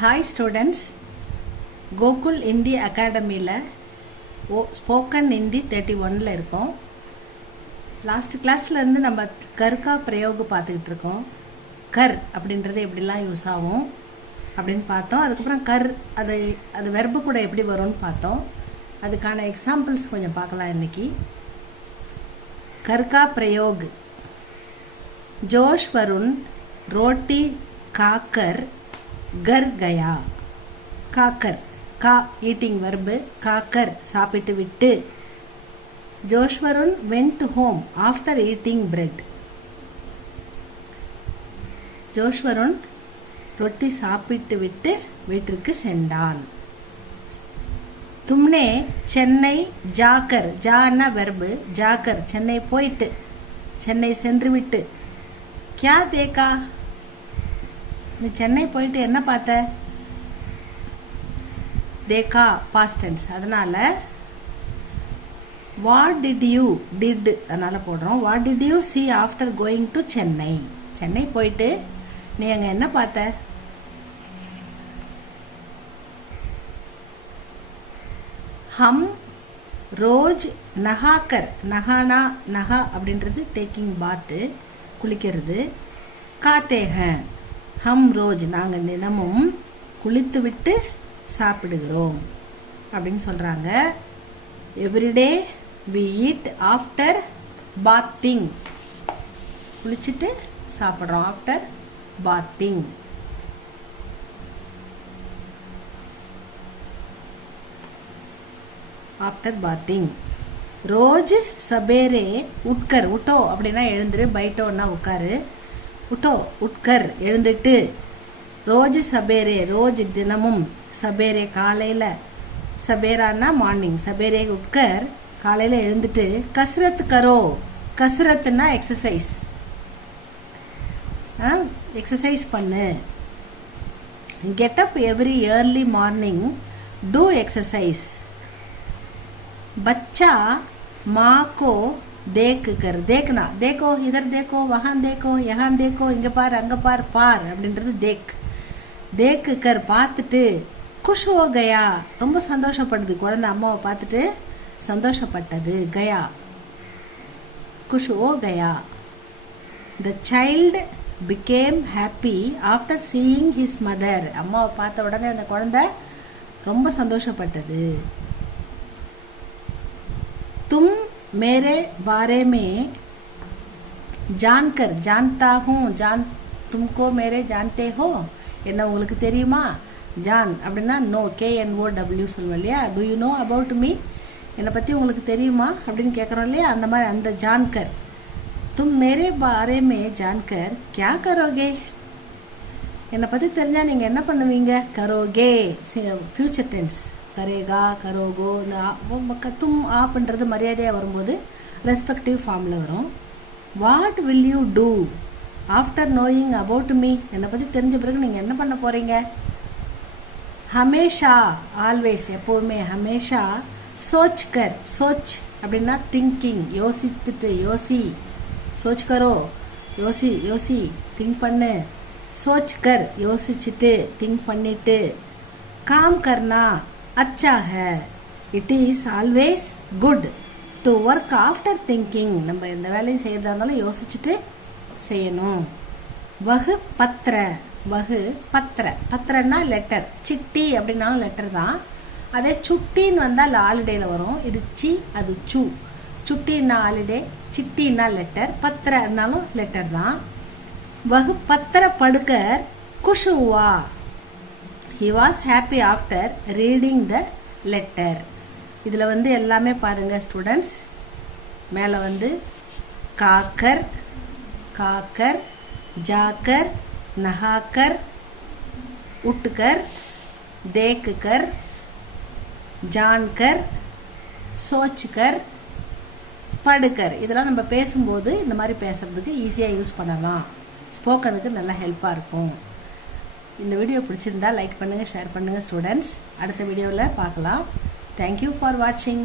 Hi students, Gokul Hindi Academy spoken Hindi 31 இருக்கோம். Last கிளாஸ்ல இருந்து நம்ம கர்கா பிரயோக பார்த்துக்கிட்டு இருக்கோம். கர் அப்படின்றது எப்படிலாம் யூஸ் ஆகும் அப்படின்னு பார்த்தோம். அதுக்கப்புறம் கர் அது வெர்பு கூட எப்படி வரும்னு பார்த்தோம். அதுக்கான எக்ஸாம்பிள்ஸ் கொஞ்சம் பார்க்கலாம் இன்னைக்கு. கர்கா பிரயோக். ஜோஷ் வருண் ரோட்டி காக்கர் घर गया. काकर का ईटिंग वर्ब काकर சாப்பிட்டு விட்டு. ஜோஷ்வருண் went home after eating bread. ஜோஷ்வருண் ரொட்டி சாப்பிட்டு விட்டு வீட்டிற்கு சென்றான். तुमने சென்னை ஜாக்கர் ஜான்னா வெர்பு ஜாக்கர் சென்னை போயிட்டு சென்னை சென்று விட்டு. क्या देखा நீ சென்னை போயிட்டு என்ன பார்த்த? தேக்கா பாஸ்ட் டென்ஸ், அதனால வாட் டிட் யூ டிட் அதனால போடுறோம். What did you see after going to Chennai? Chennai போயிட்டு நீ அங்க என்ன பார்த்த? ஹம் ரோஜ் நஹாக்கர் நஹானா நஹா அப்படின்றது டேக்கிங் பாத்து குளிக்கிறது. காத்தே ஹேன் ஹம் ரோஜ் நாங்கள் தினமும் குளித்து விட்டு சாப்பிடுகிறோம் அப்படின்னு சொல்கிறாங்க. Everyday we eat after bathing குளிச்சுட்டு சாப்பிட்றோம். After bathing. After bathing. ரோஜ் சபேரே உட்கர் உட்டோ அப்படின்னா எழுந்துரு, பைட்டோன்னா உட்காரு. உட்டோ உட்கர் எழுந்துட்டு. ரோஜ் சபேரே ரோஜ் தினமும், சபேரே காலையில், சபேரானா மார்னிங், சபேரே உட்கர் காலையில் எழுந்துட்டு. கஸ்ரத் கரோ கஸ்ரத்னா எக்ஸசைஸ், எக்ஸசைஸ் பண்ணு. Get up every early morning to exercise. बच्चा माँ को देख कर देखना, देखो इधर देखो वहाँ देखो यहाँ देखो இங்க பார் அங்க பார் பார் அப்படின்றது தேக். தேக் கர் பார்த்துட்டு. குஷ் ஹோ கயா ரொம்ப சந்தோஷப்படுது குழந்தை அம்மாவை பார்த்துட்டு சந்தோஷப்பட்டது. கயா குஷ் ஹோ Gaya. The child became happy after seeing his mother. அம்மாவை பார்த்த உடனே அந்த குழந்தை ரொம்ப சந்தோஷப்பட்டது. तुम मेरे बारे में जानकर जानता हूँ जान तुमको मेरे जानते हो என்ன உங்களுக்கு தெரியுமா? ஜான் அப்படின்னா நோ, KNOW சொல்லுவோம் இல்லையா. To you know about me என்னை பற்றி உங்களுக்கு தெரியுமா அப்படின்னு கேட்குறோம் இல்லையா. அந்த மாதிரி அந்த ஜான்கர். தும் மேரே பாரே மே ஜான்கர் கியா கரோகே என்னை பற்றி தெரிஞ்சால் நீங்கள் என்ன பண்ணுவீங்க? கரோகே ஃபியூச்சர் டென்ஸ். கரேகா கரோகோ இந்த தும் ஆப்ன்றது மரியாதையாக வரும்போது ரெஸ்பெக்டிவ் ஃபார்மில் வரும். What will you do after knowing about me என்னை பற்றி தெரிஞ்ச பிறகு நீங்கள் என்ன பண்ண போகிறீங்க? ஹமேஷா ஆல்வேஸ் எப்போவுமே. ஹமேஷா சோச் கர் சோச் அப்படின்னா திங்கிங் யோசித்துட்டு யோசி. சோச் கரோ யோசி யோசி திங்க் பண்ணு. சோச் கர் யோசிச்சுட்டு திங்க் பண்ணிட்டு. காம் கர்னா अच्छा है. It is always good to work after thinking. நம்ம எந்த வேலையும் செய்யறதா இருந்தாலும் யோசிச்சுட்டு செய்யணும். வகு பத்ர வகு பத்ர பத்ரன்னா லெட்டர். சிட்டி அப்படின்னாலும் லெட்டர் தான். அதே சுட்டின்னு வந்தால் ஹாலிடேல வரும். இது சி அது சு. சுட்டின்னா ஹாலிடே, சிட்டின்னா லெட்டர், பத்ரன்னாலும் லெட்டர் தான். வகு பத்ர படுக்கர் Kush Hua. He was happy after reading the letter. இதில் வந்து எல்லாமே பாருங்கள் ஸ்டூடெண்ட்ஸ். மேலே வந்து காக்கர் காக்கர் ஜாக்கர் நஹாக்கர் உட்கர் தேக்குக்கர் ஜான்கர் சோச்சுக்கர் படுக்கர். இதெல்லாம் நம்ம பேசும்போது இந்த மாதிரி பேசுகிறதுக்கு ஈஸியாக யூஸ் பண்ணலாம். ஸ்போக்கனுக்கு நல்லா ஹெல்ப்பாக இருக்கும். இந்த வீடியோ பிடிச்சிருந்தா லைக் பண்ணுங்கள், ஷேர் பண்ணுங்கள் ஸ்டூடெண்ட்ஸ். அடுத்த வீடியோவில் பார்க்கலாம். தேங்க்யூ ஃபார் வாட்சிங்.